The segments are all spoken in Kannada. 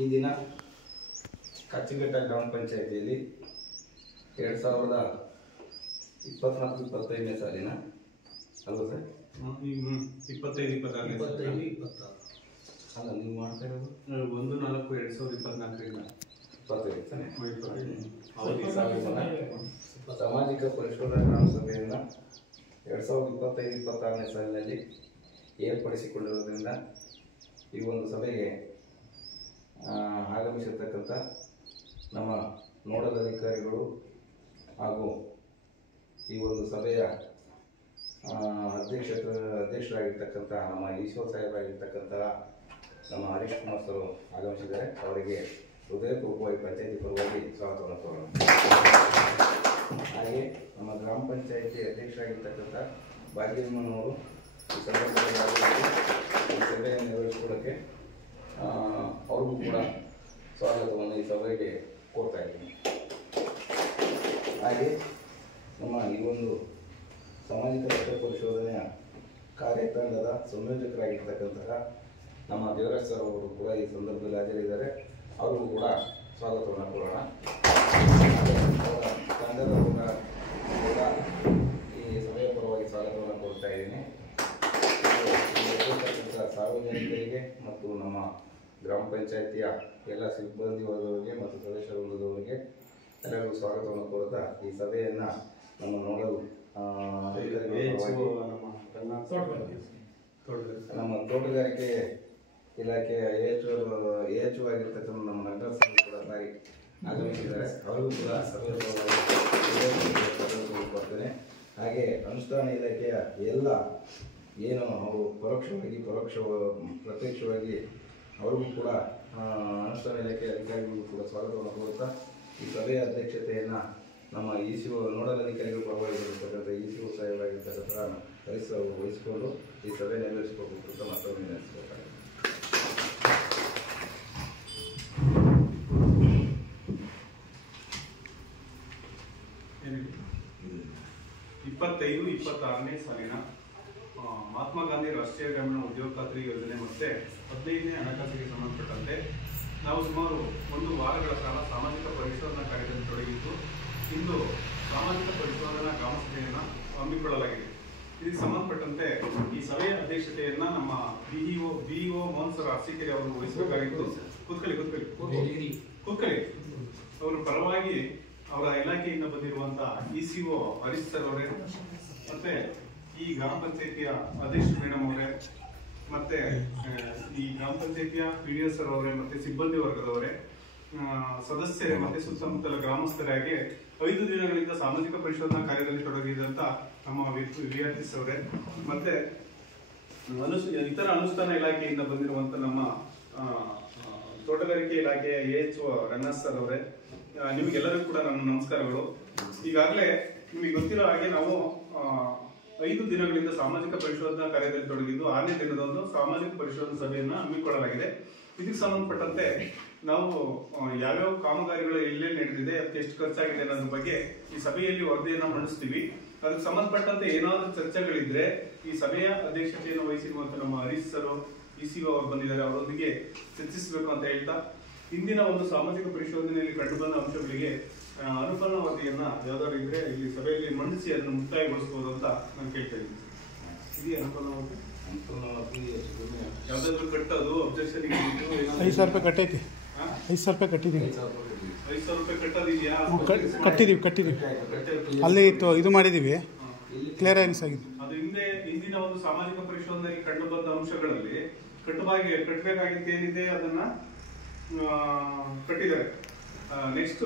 ಈ ದಿನ ಕಚ್ಚಿಘಟ್ಟ ಗ್ರಾಮ ಪಂಚಾಯಿತಿಯಲ್ಲಿ 2024-25ನೇ ಸಾಲಿನ ಅಲ್ವಾ ಸರ್? 25-26 ಅಲ್ಲ, ನೀವು ಮಾಡ್ತಾ ಇರೋದು 1/4/2024 ಸಾಮಾಜಿಕ ಪರಿಶೋಧನಾ ಗ್ರಾಮ ಸಭೆಯನ್ನು 2025-26ನೇ ಸಾಲಿನಲ್ಲಿ ಏರ್ಪಡಿಸಿಕೊಂಡಿರುವುದರಿಂದ ಈ ಒಂದು ಸಭೆಗೆ ಆಗಮಿಸಿರ್ತಕ್ಕಂಥ ನಮ್ಮ ನೋಡಲ್ ಅಧಿಕಾರಿಗಳು ಹಾಗೂ ಈ ಒಂದು ಸಭೆಯ ಅಧ್ಯಕ್ಷರಾಗಿರ್ತಕ್ಕಂಥ ನಮ್ಮ ಈಶ್ವರ್ ಸಾಹೇಬರಾಗಿರ್ತಕ್ಕಂಥ ನಮ್ಮ ಹರೀಶ್ ಕುಮಾರ್ ಸರ್ ಆಗಮಿಸಿದ್ದಾರೆ. ಅವರಿಗೆ ಹೃದಯಪೂರ್ವಕವಾಗಿ ಪಂಚಾಯತಿ ಪರವಾಗಿ ಸ್ವಾಗತವನ್ನು ಕೋರೋಣ. ಹಾಗೆ ನಮ್ಮ ಗ್ರಾಮ ಪಂಚಾಯತಿ ಅಧ್ಯಕ್ಷರಾಗಿರ್ತಕ್ಕಂಥ ಭಾಗ್ಯಮ್ಮನವರು ಈ ಸಂದರ್ಭದಲ್ಲಿ ಈ ಸಭೆಯನ್ನು ನಿರ್ವಹಿಸಿಕೊಳ್ಳೋಕ್ಕೆ ಅವ್ರಿಗೂ ಕೂಡ ಸ್ವಾಗತವನ್ನು ಈ ಸಭೆಗೆ ಕೋರ್ತಾ ಇದ್ದೀನಿ. ಹಾಗೆ ನಮ್ಮ ಈ ಒಂದು ಸಾಮಾಜಿಕ ರಕ್ತ ಪರಿಶೋಧನೆಯ ಕಾರ್ಯತಂಡದ ಸಂಯೋಜಕರಾಗಿರ್ತಕ್ಕಂತಹ ನಮ್ಮ ದೇವರಾಜ್ ಸರ್ ಅವರು ಕೂಡ ಈ ಸಂದರ್ಭದಲ್ಲಿ ಹಾಜರಿದ್ದಾರೆ. ಅವ್ರಿಗೂ ಕೂಡ ಸ್ವಾಗತವನ್ನು ಕೋರೋಣ. ಅವರ ತಂಡದ ಕೂಡ ಈ ಸಭೆಯ ಪರವಾಗಿ ಸ್ವಾಗತವನ್ನು ಕೋರ್ತಾ ಇದ್ದೀನಿ. ಸಾರ್ವಜನಿಕರಿಗೆ ಮತ್ತು ನಮ್ಮ ಗ್ರಾಮ ಪಂಚಾಯಿತಿಯ ಎಲ್ಲ ಸಿಬ್ಬಂದಿ ವರ್ಗದವರಿಗೆ ಮತ್ತು ಸದಸ್ಯರ ವರ್ಗದವರಿಗೆ ಎಲ್ಲರಿಗೂ ಸ್ವಾಗತವನ್ನು ಕೋರುತ್ತಾ ಈ ಸಭೆಯನ್ನು ನಮ್ಮ ನೋಡಲು ನಮ್ಮ ತೋಟಗಾರಿಕೆ ಇಲಾಖೆಯ ಎಚ್ ಆಗಿರ್ತಕ್ಕಂಥ ನಮ್ಮ ನಗರ ಕೂಡ ಆಗಮಿಸಿದ್ದಾರೆ. ಅವರಿಗೂ ಕೂಡ ಸಭೆಯ ಪರವಾಗಿ. ಹಾಗೆ ಅನುಷ್ಠಾನ ಇಲಾಖೆಯ ಎಲ್ಲ ಏನು ಅವರು ಪ್ರತ್ಯಕ್ಷವಾಗಿ ಅವ್ರಿಗೂ ಕೂಡ ಅನುಷ್ಠಾನ ಇಲಾಖೆಯ ಅಧಿಕಾರಿಗಳಿಗೂ ಕೂಡ ಸ್ವಾಗತವನ್ನು ಕೋರುತ್ತಾ ಈ ಸಭೆಯ ಅಧ್ಯಕ್ಷತೆಯನ್ನು ನಮ್ಮ ECO ನೋಡಲ್ ಅಧಿಕಾರಿಗಳು ಪರವಾಗಿರ್ತಕ್ಕಂಥ ECO ಸಾಹೇಬರಾಗಿರ್ತಕ್ಕಂಥ ಹರೀಶ್ ಅವರು ವಹಿಸಿಕೊಂಡು ಈ ಸಭೆ ನೆರವೇರಿಸಿಕೊಟ್ಟು ಅಂತ ಮತ್ತೊಮ್ಮೆ ನೆನೆಸ್ಬೇಕಾಗಿದೆ. 25-26ನೇ ಸಾಲಿನ ಮಹಾತ್ಮ ಗಾಂಧಿ ರಾಷ್ಟ್ರೀಯ ಗ್ರಾಮೀಣ ಉದ್ಯೋಗ ಖಾತ್ರಿ ಯೋಜನೆ ಮತ್ತು 15ನೇ ಹಣಕಾಸಿಗೆ ಸಂಬಂಧಪಟ್ಟಂತೆ ನಾವು ಸುಮಾರು 1 ವಾರಗಳ ಕಾಲ ಸಾಮಾಜಿಕ ಪರಿಶೋಧನಾ ಕಾರ್ಯದಲ್ಲಿ ತೊಡಗಿದ್ದು ಇಂದು ಸಾಮಾಜಿಕ ಪರಿಶೋಧನಾ ಗ್ರಾಮ ಸಭೆಯನ್ನು ಹಮ್ಮಿಕೊಳ್ಳಲಾಗಿದೆ. ಇದಕ್ಕೆ ಸಂಬಂಧಪಟ್ಟಂತೆ ಈ ಸಭೆಯ ಅಧ್ಯಕ್ಷತೆಯನ್ನು ನಮ್ಮ BEO ಮೋಹನ್ ಸರ್ ಅರಸೀಕೆರೆ ಅವರು ವಹಿಸಬೇಕಾಗಿತ್ತು. ಕೂತ್ಕೊಳ್ಳಿ ಅವರ ಪರವಾಗಿ ಅವರ ಇಲಾಖೆಯಿಂದ ಬಂದಿರುವಂತಹ ECO ಹರೀಶ್ ಸರ್ ಅವರೇ, ಮತ್ತೆ ಈ ಗ್ರಾಮ ಪಂಚಾಯಿತಿಯ ಅಧ್ಯಕ್ಷ ಮೇಡಮ್ ಅವರೇ, ಮತ್ತೆ ಈ ಗ್ರಾಮ ಪಂಚಾಯಿತಿಯ PDO ಸರ್ ಅವರೇ, ಮತ್ತೆ ಸಿಬ್ಬಂದಿ ವರ್ಗದವರೇ, ಸದಸ್ಯರೇ, ಮತ್ತೆ ಸುತ್ತಮುತ್ತಲ ಗ್ರಾಮಸ್ಥರಾಗಿ 5 ದಿನಗಳಿಂದ ಸಾಮಾಜಿಕ ಪರಿಶೋಧನಾ ಕಾರ್ಯದಲ್ಲಿ ತೊಡಗಿದಂತ ನಮ್ಮ ವಿಆರ್ಟಿಸ್ ಅವರೇ, ಮತ್ತೆ ಇತರ ಅನುಷ್ಠಾನ ಇಲಾಖೆಯಿಂದ ಬಂದಿರುವಂತ ನಮ್ಮ ತೋಟಗಾರಿಕೆ ಇಲಾಖೆಯ AHO ರಂಗನಾಥ್ ಸರ್ ಅವರೇ, ನಿಮಗೆಲ್ಲರಿಗೂ ಕೂಡ ನನ್ನ ನಮಸ್ಕಾರಗಳು. ಈಗಾಗಲೇ ನಿಮಗೆ ಗೊತ್ತಿರೋ ಹಾಗೆ ನಾವು 5 ದಿನಗಳಿಂದ ಸಾಮಾಜಿಕ ಪರಿಶೋಧನಾ ಕಾರ್ಯದಲ್ಲಿ ತೊಡಗಿದ್ದು 6ನೇ ದಿನದಂದು ಸಾಮಾಜಿಕ ಪರಿಶೋಧನಾ ಸಭೆಯನ್ನು ಹಮ್ಮಿಕೊಳ್ಳಲಾಗಿದೆ. ಇದಕ್ಕೆ ಸಂಬಂಧಪಟ್ಟಂತೆ ನಾವು ಯಾವ್ಯಾವ ಕಾಮಗಾರಿಗಳು ಎಲ್ಲೆಲ್ಲಿ ನಡೆದಿದೆ, ಅದಕ್ಕೆ ಎಷ್ಟು ಖರ್ಚಾಗಿದೆ ಅನ್ನೋದ್ರ ಬಗ್ಗೆ ಈ ಸಭೆಯಲ್ಲಿ ವರದಿಯನ್ನು ಮಂಡಿಸ್ತೀವಿ. ಅದಕ್ಕೆ ಸಂಬಂಧಪಟ್ಟಂತೆ ಏನಾದರೂ ಚರ್ಚೆಗಳಿದ್ರೆ ಈ ಸಭೆಯ ಅಧ್ಯಕ್ಷತೆಯನ್ನು ವಹಿಸಿರುವಂತ ನಮ್ಮ ಹರೀಶ್ ಸರ್ ECO ಅವರು ಬಂದಿದ್ದಾರೆ, ಅವರೊಂದಿಗೆ ಚರ್ಚಿಸಬೇಕು ಅಂತ ಹೇಳ್ತಾ ಇಂದಿನ ಒಂದು ಸಾಮಾಜಿಕ ಪರಿಶೋಧನೆಯಲ್ಲಿ ಕಂಡುಬಂದ ಅಂಶಗಳಿಗೆ ಅನುಪನ್ನ ವರದಿಯನ್ನ ಯಾವ್ದಾದ್ರು ಇದ್ರೆ ಇಲ್ಲಿ ಸಭೆಯಲ್ಲಿ ಮಂಡಿಸಿ ಅದನ್ನು ಮುಕ್ತಾಯಗೊಳಿಸಬಹುದು ಅಂತ ನಾನು ಕೇಳ್ತಾ ಇದ್ದೀನಿ. ಇದೆಯಾ ಅನುಪನ್ನ ವರದಿ? ಯಾವ್ದಾದ್ರು ಕಟ್ಟೋದು ಅಬ್ಜೆಕ್ಷನ್ 5,000 ರೂಪಾಯಿ ಕಟ್ಟೈತಿ. 5,000 ರೂಪಾಯಿ ಕಟ್ಟಿದ್ದೀವಿ. 5,000 ರೂಪಾಯಿ ಕಟ್ಟೋದಿದೆಯಾ? ಕಟ್ಟಿದ್ದೀವಿ. ಅಲ್ಲಿ ಇದು ಮಾಡಿದ್ದೀವಿ, ಕ್ಲಿಯರೆನ್ಸ್ ಆಗಿದೆ. ಅದು ಹಿಂದಿನ ಒಂದು ಸಾಮಾಜಿಕ ಪರಿಶೋಧನೆಯಲ್ಲಿ ಕಂಡು ಬಂದ ಅಂಶಗಳಲ್ಲಿ ಕಟ್ಟಬೇಕಾಗಿತ್ತು ಏನಿದೆ ಅದನ್ನ ಕಟ್ಟಿದ್ದಾರೆ. ನೆಕ್ಸ್ಟ್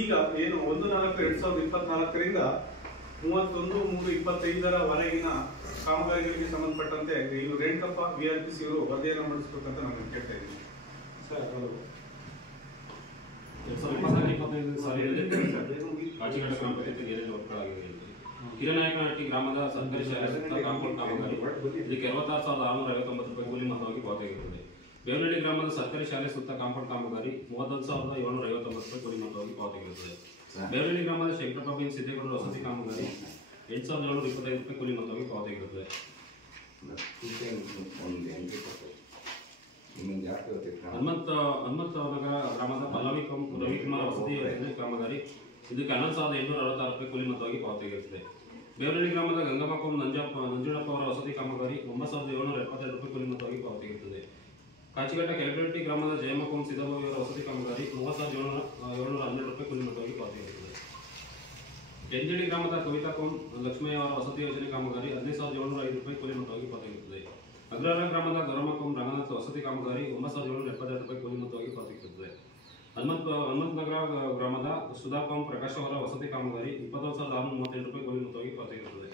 ಈಗ ಏನು 1/4/2024ರಿಂದ 31/3/25 ವರೆಗಿನ ಕಾಮಗಾರಿಗಳಿಗೆ ಸಂಬಂಧಪಟ್ಟಂತೆ ಇವರು ರೇಣುಕಪ್ಪ VRPC ಇವರು ವರದಿಯನ್ನು ಮಂಡಿಸಬೇಕಂತ ನಾನು ಕೇಳ್ತಾ ಇದ್ದೀನಿ. ಸರ್, ಹಿರನಾಯಕನಹಟ್ಟಿ ಗ್ರಾಮದ ಸರ್ಕಾರಿ ಶಾಲೆ ಸುತ್ತ ಕಾಂಪೌಂಡ್ ಕಾಮಗಾರಿ ಇದಕ್ಕೆ 66,659 ರೂಪಾಯಿ ಕೂಲಿ ಮೊತ್ತವಾಗಿ ಪಾವತಿಯಾಗಿರುತ್ತದೆ. ಬೇವನಹಳ್ಳಿ ಗ್ರಾಮದ ಸರ್ಕಾರಿ ಶಾಲೆ ಸುತ್ತ ಕಾಂಪೌಂಡ್ ಕಾಮಗಾರಿ 31,759 ರೂಪಾಯಿ ಕೂಲಿ ಮೊತ್ತವಾಗಿ ಪಾವತಿಯಾಗಿರುತ್ತದೆ. ಬೇವನಹಳ್ಳಿ ಗ್ರಾಮದ ಶಂಕರಪ್ಪ ಸಿದ್ದೇಗೌಡರ ವಸತಿ ಕಾಮಗಾರಿ 8,725 ರೂಪಾಯಿ ಕೂಲಿ ಮೊತ್ತವಾಗಿ ಪಾವತಿಯಾಗಿರುತ್ತದೆ. ನಿಮಗೆ ಜಾಸ್ತಿ ಗೊತ್ತಿತ್ತು. ಹನುಮಂತ ನಗರ ಗ್ರಾಮದ ಪಲ್ಲವಿ ರವಿಕುಮಾರ್ ವಸತಿ ಯೋಜನೆ ಕಾಮಗಾರಿ ಇದಕ್ಕೆ 11,866 ರೂಪಾಯಿ ಕೂಲಿ ಮೊತ್ತವಾಗಿ ಪಾವತಿಯಾಗಿರುತ್ತದೆ. ಬೇವನಹಳ್ಳಿ ಗ್ರಾಮದ ಗಂಗಮ್ಮ ನಂಜುಳಪ್ಪ ಅವರ ವಸತಿ ಕಾಮಗಾರಿ 9,772 ರೂಪಾಯಿ ಕೂಲಿ ಮೊತ್ತವಾಗಿ ಪಾವತಿಯಾಗಿರುತ್ತದೆ. ಕಾಚಿಘಟ್ಟ ಕೆಳಗಟ್ಟಿ ಗ್ರಾಮದ ಜಯಮಕೋಂ ಸಿದ್ದಭಾವಿ ಅವರ ವಸತಿ ಕಾಮಗಾರಿ 30,712 ರೂಪಾಯಿ ಕೂಲಿ ಮೊತ್ತವಾಗಿ ಪಾವತಿಯಾಗಿರುತ್ತದೆ. ಕೆಂಜಳಿ ಗ್ರಾಮದ ಕವಿತಾ ಕೋಂ ಲಕ್ಷ್ಮಯ್ಯ ಅವರ ವಸತಿ ಯೋಜನೆ ಕಾಮಗಾರಿ 15,705 ರೂಪಾಯಿ ಕೂಲಿ ಮೊತ್ತವಾಗಿ ಪಾವತಿಯಾಗಿರುತ್ತದೆ. ಅಗ್ರಹಾರ ಗ್ರಾಮದ ಗರಮಕೋಂ ರಂಗನಾಥ ವಸತಿ ಕಾಮಗಾರಿ 9,772 ರೂಪಾಯಿ ಕೂಲಿ ಮೊತ್ತವಾಗಿ ಪಾವತಿಯಾಗಿರುತ್ತದೆ. ಹನುಮಂತನಗರ ಗ್ರಾಮದ ಸುಧಾಕೋಂ ಪ್ರಕಾಶ್ ಅವರ ವಸತಿ ಕಾಮಗಾರಿ 21,638 ರೂಪಾಯಿ ಕೂಲಿ ಮೊತ್ತವಾಗಿ ಪಾವತಿಯಾಗಿರುತ್ತದೆ.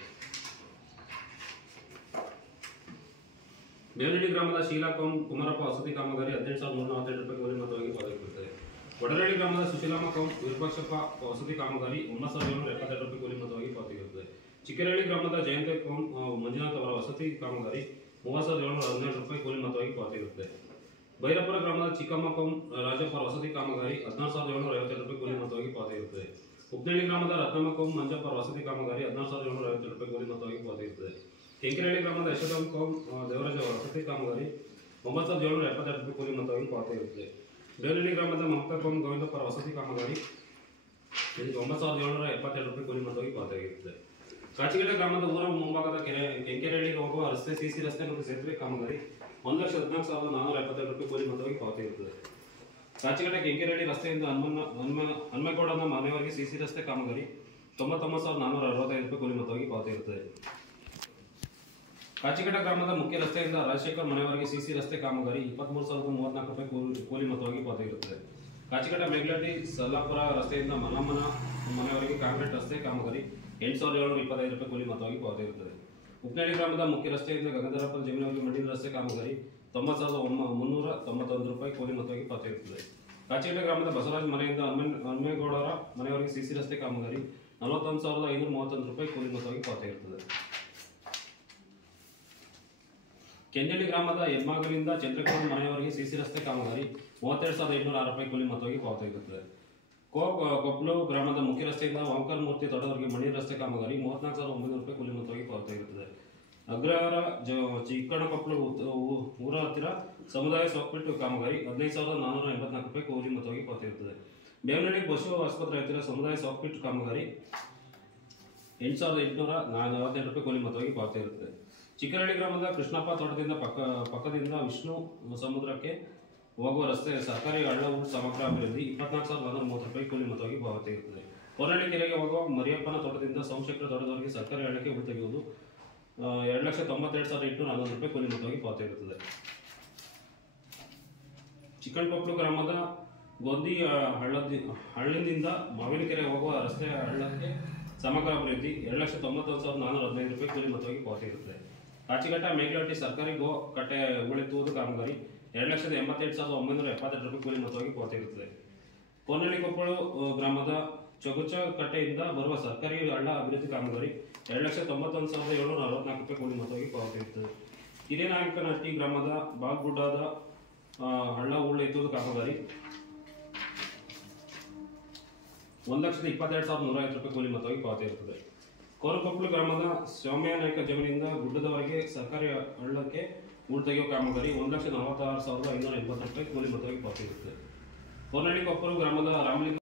ಬೇವನಹಳ್ಳಿ ಗ್ರಾಮದ ಶೀಲಾಕೋಂ ಕುಮಾರಪ್ಪ ವಸತಿ ಕಾಮಗಾರಿ 18,342 ರೂಪಾಯಿ ಕೂಲಿ ಮೊತ್ತವಾಗಿ ಪಾವತಿಯಾಗಿರುತ್ತದೆ. ವಡರಳ್ಳಿ ಗ್ರಾಮದ ಸುಶೀಲಮ್ಮ ಕೋಂ ವಿರೂಪಾಕ್ಷಪ್ಪ ವಸತಿ ಕಾಮಗಾರಿ 9,772 ರೂಪಾಯಿ ಕೂಲಿ ಮೊತ್ತವಾಗಿ ಪಾವತಿಯಾಗಿರುತ್ತದೆ. ಚಿಕ್ಕರಹಳ್ಳಿ ಗ್ರಾಮದ ಜಯಂತ ಕೋಂ ಮಂಜುನಾಥ್ ಅವರ ವಸತಿ ಕಾಮಗಾರಿ 30,712 ರೂಪಾಯಿ ಕೂಲಿ ಮೊತ್ತವಾಗಿ ಪಾವತಿಯಾಗಿರುತ್ತದೆ. ಬೈರಪುರ ಗ್ರಾಮದ ಚಿಕ್ಕಮ್ಮ ಕೋಂ ರಾಜಪ್ಪ ವಸತಿ ಕಾಮಗಾರಿ 16,752 ರೂಪಾಯಿ ಕೂಲಿ ಮೊತ್ತವಾಗಿ ಪಾವತಿಯಾಗಿರುತ್ತದೆ. ಉಪ್ನಳ್ಳಿ ಗ್ರಾಮದ ರತ್ನಮ್ಮ ಕೋಂ ಮಂಜಪ್ಪ ವಸತಿ ಕಾಮಗಾರಿ 16,752 ರೂಪಾಯಿ ಕೂಲಿ ಮೊತ್ತವಾಗಿ ಪಾವತಿಯಾಗಿರುತ್ತದೆ. ಕೆಂಕರಹಳ್ಳಿ ಗ್ರಾಮದ ಯಶೋಧಮ್ ಕೋಂ ದೇವರಾಜ ವಸತಿ ಕಾಮಗಾರಿ 9,772 ರೂಪಾಯಿ ಕೂಲಿ ಮೊತ್ತವಾಗಿ ಪಾವತಿಯಾಗಿರುತ್ತದೆ. ಬೇವನಹಳ್ಳಿ ಗ್ರಾಮದ ಮಮತಾ ಕೋಂ ಗೋವಿಂದಪ್ಪರ ವಸತಿ ಕಾಮಗಾರಿ 9,772 ರೂಪಾಯಿ ಕೂಲಿ ಮೊತ್ತವಾಗಿ ಪಾವತಿಯಾಗಿರುತ್ತದೆ. ಕಾಚಿಘಟ್ಟ ಗ್ರಾಮದ ಊರ ಮುಂಭಾಗದ ಕೆಂಕೆರಹಳ್ಳಿಗೆ ಹೋಗುವ ರಸ್ತೆ ಸಿಸಿ ರಸ್ತೆ ಮತ್ತು ಸೇತುವೆ ಕಾಮಗಾರಿ 1,14,472 ರೂಪಾಯಿ ಕೂಲಿ ಮೊತ್ತವಾಗಿ ಪಾವತಿಯಾಗಿರುತ್ತದೆ. ಕಾಚಿಘಟ್ಟ ಕೆಂಕೆರಹಳ್ಳಿ ರಸ್ತೆಯಿಂದ ಹನುಮೇಗೌಡನ ಮನೆಯವರೆಗೆ ಸಿಸಿ ರಸ್ತೆ ಕಾಮಗಾರಿ 99,465 ರೂಪಾಯಿ ಕೂಲಿ ಮೊತ್ತವಾಗಿ ಪಾವತಿಯಾಗಿರುತ್ತದೆ. ಕಾಚಿಘಟ್ಟ ಗ್ರಾಮದ ಮುಖ್ಯ ರಸ್ತೆಯಿಂದ ರಾಜಶೇಖರ್ ಮನೆಯವರೆಗೆ ಸಿಸಿ ರಸ್ತೆ ಕಾಮಗಾರಿ 23,034 ರೂಪಾಯಿ ಕೂಲಿ ಮೊತ್ತವಾಗಿ ಪಾವತಿಯಾಗಿರುತ್ತದೆ. ಕಾಚಿಘಟ್ಟ ಮೇಘಲಾಟಿ ಸಲ್ಲಾಪುರ ರಸ್ತೆಯಿಂದ ಮಲ್ಲಮ್ಮನ ಮನೆಯವರೆಗೆ ಕಾಂಕ್ರೀಟ್ ರಸ್ತೆ ಕಾಮಗಾರಿ 8,725 ರೂಪಾಯಿ ಕೂಲಿ ಮೊತ್ತವಾಗಿ ಪಾವತಿಯಾಗಿರುತ್ತದೆ. ಉಪ್ನಳ್ಳಿ ಗ್ರಾಮದ ಮುಖ್ಯ ರಸ್ತೆಯಿಂದ ಗಂಗಾಧರಪ್ಪನ ಜಮೀನಿಗೆ ಮಣ್ಣಿನ ರಸ್ತೆ ಕಾಮಗಾರಿ 90,391 ರೂಪಾಯಿ ಕೂಲಿ ಮೊತ್ತವಾಗಿ ಪಾವತಿಯಾಗಿರುತ್ತದೆ. ಕಾಚಿಘಟ್ಟ ಗ್ರಾಮದ ಬಸವರಾಜ್ ಮನೆಯಿಂದ ಹನುಮೇಗೌಡರ ಮನೆಯವರೆಗೆ ಸಿಸಿ ರಸ್ತೆ ಕಾಮಗಾರಿ 41,531 ರೂಪಾಯಿ ಕೂಲಿ ಮೊತ್ತವಾಗಿ ಪಾವತಿಯಾಗಿರುತ್ತದೆ. ಕೆಂಜಳ್ಳಿ ಗ್ರಾಮದ ಹೆಮ್ಮಾಗಲಿಂದ ಚಂದ್ರಕೌಡ ಮನೆಯವರೆಗೆ ಸಿಸಿ ರಸ್ತೆ ಕಾಮಗಾರಿ 32,806 ರೂಪಾಯಿ ಕೂಲಿ ಮೊತ್ತವಾಗಿ ಪಾವತಿಯಾಗಿರುತ್ತದೆ. ಕೊಪ್ಪಳು ಗ್ರಾಮದ ಮುಖ್ಯ ರಸ್ತೆಯಿಂದ ವಾಂಕರ್ ಮೂರ್ತಿ ತೋಟದವರೆಗೆ ಮಣ್ಣಿನ ರಸ್ತೆ ಕಾಮಗಾರಿ 34,900 ರೂಪಾಯಿ ಕೂಲಿ ಮೊತ್ತವಾಗಿ ಪಾವತಿಯಾಗಿರುತ್ತದೆ. ಅಗ್ರಹಾರ ಚಿಕ್ಕಣಕೊಪ್ಪಲು ಊರ ಹತ್ತಿರ ಸಮುದಾಯ ಸಾಫ್ಟ್ವೇರ್ ಕಾಮಗಾರಿ 15,484 ರೂಪಾಯಿ ಕೂಲಿ ಮೊತ್ತವಾಗಿ ಪಾವತಿಯಾಗಿರುತ್ತದೆ. ಬೇವನಹಳ್ಳಿ ಪಶು ಆಸ್ಪತ್ರೆ ಹತ್ತಿರ ಸಮುದಾಯ ಸಾಫ್ಟ್ವೇರ್ ಕಾಮಗಾರಿ 8,848 ರೂಪಾಯಿ ಕೂಲಿ ಮೊತ್ತವಾಗಿ ಪಾವತಿಯಾಗಿರುತ್ತದೆ. ಚಿಕ್ಕರಹಳ್ಳಿ ಗ್ರಾಮದ ಕೃಷ್ಣಪ್ಪ ತೋಟದಿಂದ ಪಕ್ಕದಿಂದ ವಿಷ್ಣು ಸಮುದ್ರಕ್ಕೆ ಹೋಗುವ ರಸ್ತೆ ಸರ್ಕಾರಿ ಹಳ್ಳ ಊಟ ಸಮಗ್ರ ಅಭಿವೃದ್ಧಿ 24,430 ರೂಪಾಯಿ ಕೂಲಿ ಮೊತ್ತವಾಗಿ ಪಾವತಿಯಾಗಿರುತ್ತದೆ. ಹೊರಳ್ಳಿ ಕೆರೆಗೆ ಹೋಗುವ ಮರಿಯಪ್ಪನ ತೋಟದಿಂದ ಸೋಮಶೇಖರ ತೋಟದವರೆಗೆ ಸರ್ಕಾರಿ ಹಳ್ಳಕ್ಕೆ ಊಟ ತೆಗೆಯುವುದು 2,92,811 ರೂಪಾಯಿ ಕೂಲಿ ಮೊತ್ತವಾಗಿ ಪಾವತಿಯಾಗಿರುತ್ತದೆ. ಚಿಕ್ಕಣಕೊಪ್ಪಲು ಗ್ರಾಮದ ಗೊಂದಿ ಹಳ್ಳಿಂದ ಮಾವಿನಕೆರೆ ಹೋಗುವ ರಸ್ತೆ ಹಳ್ಳಕ್ಕೆ ಸಮಗ್ರ ಅಭಿವೃದ್ಧಿ 2,91,415 ರೂಪಾಯಿ ಕೂಲಿ ಮೊತ್ತವಾಗಿ ಪಾವತಿಯಾಗಿರುತ್ತದೆ. ಕಾಚಿಘಟ್ಟ ಮೇಘಲಾಟಿ ಸರ್ಕಾರಿ ಗೋ ಕಟ್ಟೆ ಉಳಿಸುವುದು ಕಾಮಗಾರಿ 2,88,972 ರೂಪಾಯಿ ಕೂಲಿ ಮೊತ್ತವಾಗಿ ಪಾವತಿಯಾಗಿರುತ್ತದೆ. ಕೋನಹಳ್ಳಿ ಕೊಪ್ಪಳು ಗ್ರಾಮದ ಚಗುಚ ಕಟ್ಟೆಯಿಂದ ಬರುವ ಸರ್ಕಾರಿ ಹಳ್ಳ ಅಭಿವೃದ್ಧಿ ಕಾಮಗಾರಿ 2,91,744 ರೂಪಾಯಿ ಕೂಲಿ ಮೊತ್ತವಾಗಿ ಪಾವತಿಯಾಗಿರುತ್ತದೆ. ಹಿರೇನಾಯಕನಹಟ್ಟಿ ಗ್ರಾಮದ ಬಾಗ್ಗುಡ್ಡದ ಹಳ್ಳ ಉಳ್ಳ ಎತ್ತುವುದು ಕಾಮಗಾರಿ 1,22,150 ರೂಪಾಯಿ ಕೂಲಿ ಮೊತ್ತವಾಗಿ ಪಾವತಿಯಾಗಿರುತ್ತದೆ. ಕೋರಕೊಪ್ಪಲು ಗ್ರಾಮದ ಸ್ವಾಮಿನಾಯಕ ಜಮೀನಿಂದ ಗುಡ್ಡದವರೆಗೆ ಸರ್ಕಾರಿ ಹಳ್ಳಕ್ಕೆ ಊಟ ತೆಗೆಯುವ ಕಾಮಗಾರಿ 1,46,580 ರೂಪಾಯಿ ಕೂಲಿ ಮೊತ್ತವಾಗಿ ಪಾವತಿಯಾಗಿರುತ್ತದೆ. ಕೋನಹಳ್ಳಿ ಕೊಪ್ಪಲು ಗ್ರಾಮದ ರಾಮಲಿಂಗ